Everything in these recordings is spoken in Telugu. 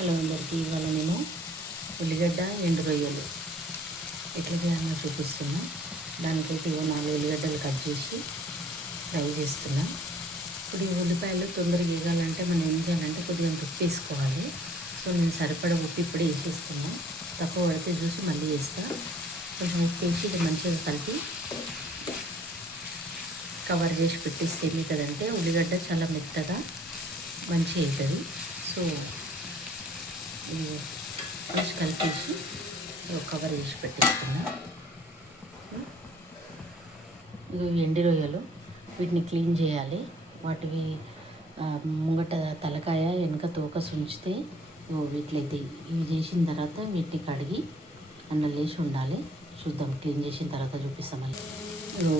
హలో అందరికీ, ఇవాళ నేను ఉల్లిగడ్డ ఎండు రొయ్యలు ఎట్లా చేయాలో చూపిస్తున్నా. దానికైతే 4 ఉల్లిగడ్డలు కట్ చేసి ఫ్రై చేస్తున్నా. ఇప్పుడు ఈ ఉల్లిపాయలు తొందరగా వేగాలంటే మనం ఏం చేయాలంటే కొద్దిగా ఉప్పు వేసుకోవాలి. సో నేను సరిపడా ఉప్పు ఇప్పుడే వేసేస్తున్నా. తక్కువ పడితే చూసి మళ్ళీ వేస్తా. కొంచెం ఉప్పు వేసి ఇది మంచిగా కలిపి కవర్ చేసి పెట్టిస్తే ఏమవుతుందంటే ఉల్లిగడ్డ చాలా మెత్తగా మంచిగా అవుతుంది. సో కొంచెం కలిపేసి కవర్ వేసి పెట్టేసుకున్నా. ఇవి ఎండి రొయ్యలు, వీటిని క్లీన్ చేయాలి. వాటికి ముంగట తలకాయ వెనక తోక ఉంచితే వీటిలైతే ఇవి చేసిన తర్వాత వీటిని కడిగి అన్నం లేచి ఉండాలి. చూద్దాం, క్లీన్ చేసిన తర్వాత చూపిస్తాం.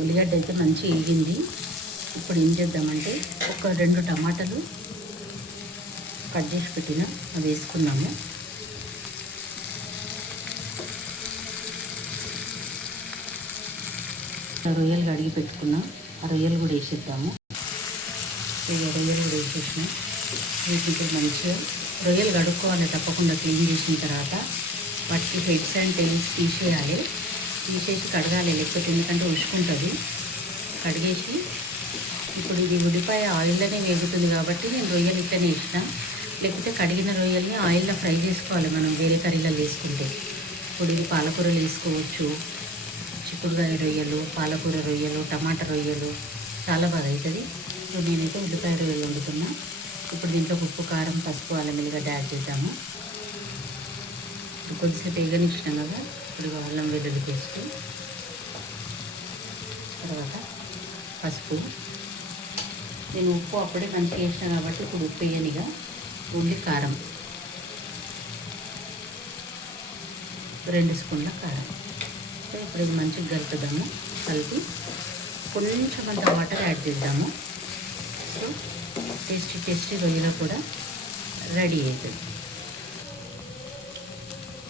ఉల్లిగడ్డ అయితే మంచిగా వేగింది. ఇప్పుడు ఏం చేద్దామంటే ఒక 2 టమాటాలు కట్ చేసి పెట్టిన అవి వేసుకున్నాము. రొయ్యలు కడిగి పెట్టుకున్నాం. ఆ రొయ్యలు కూడా వేసేద్దాము. రొయ్యలు కూడా వేసేసినాం. వీటికి మంచిగా రొయ్యలు కడుక్కోవాలి తప్పకుండా. క్లీన్ చేసిన తర్వాత వాటికి హెడ్స్ అండ్ టైల్స్ తీసేయాలి. తీసేసి కడగాలి, లేకపోతే ఎందుకంటే ఉసుకుంటుంది. కడిగేసి ఇప్పుడు ఇది ఉల్లిపాయ ఆయిల్లోనే వేగుతుంది కాబట్టి నేను రొయ్యలు ఇట్లనే వేసిన. లేకపోతే కడిగిన రొయ్యల్ని ఆయిల్లో ఫ్రై చేసుకోవాలి మనం వేరే కర్రీలో వేసుకుంటే. ఇప్పుడు ఇది పాలకూరలు వేసుకోవచ్చు, చిక్కుడుకాయ రొయ్యలు, పాలకూర రొయ్యలు, టమాటా రొయ్యలు చాలా బాగా అవుతుంది. సో నేనైతే ఉల్లిపాయ రొయ్యలు వండుతున్నా. ఇప్పుడు దీంట్లో ఉప్పు, కారం, పసుపు, అల్లం వెల్లిగడ్డ యాడ్ చేద్దాము. కొద్దిసేపు వేగనిచ్చినాం కదా, ఇప్పుడు అల్లం వెల్లుల్లి పేస్ట్, తర్వాత పసుపు. నేను ఉప్పు అప్పుడే మంచిగా వేసిన కాబట్టి ఇప్పుడు ఉప్పు వేయనిగా, ఓన్లీ కారం 2 స్పూన్ల కారం. సో ఇప్పుడు ఇది మంచిగా కలుపుదాము. కలిపి కొంచెం అంత వాటర్ యాడ్ చేద్దాము. సో టేస్టీ రొయ్యలు కూడా రెడీ అవుతుంది.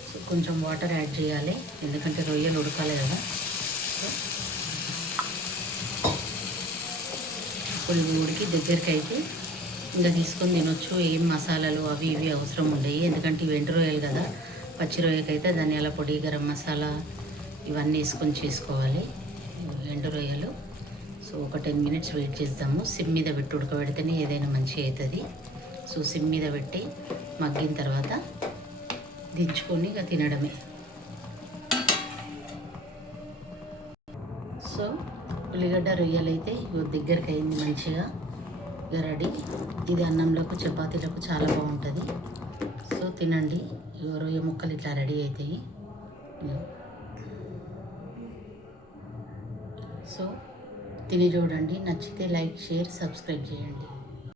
సో కొంచెం వాటర్ యాడ్ చేయాలి, ఎందుకంటే రొయ్యలు ఉడకాలి కదా. ఇప్పుడు ఉడికి దగ్గరికి అయితే ఇంకా తీసుకొని తినొచ్చు. ఏం మసాలాలు అవి ఇవి అవసరం ఉండవు, ఎందుకంటే ఇవి ఎండు రొయ్యలు కదా. పచ్చి రొయ్యకైతే ధనియాల పొడి, గరం మసాలా ఇవన్నీ వేసుకొని చేసుకోవాలి ఎండు రొయ్యలు. సో ఒక 10 మినిట్స్ వెయిట్ చేద్దాము. సిమ్ మీద పెట్టి ఉడకబెడితేనే ఏదైనా మంచిగా అవుతుంది. సో సిమ్ మీద పెట్టి మగ్గిన తర్వాత దించుకొని ఇక తినడమే. సో ఉల్లిగడ్డ రొయ్యలు అయితే దగ్గరికి అయింది మంచిగా, ఇక రెడీ. ఇది అన్నంలోకి, చపాతీలకు చాలా బాగుంటుంది. సో తినండి. రొయ్య ముక్కలు ఇట్లా రెడీ అవుతాయి. సో తిని చూడండి. నచ్చితే లైక్, షేర్, సబ్స్క్రైబ్ చేయండి.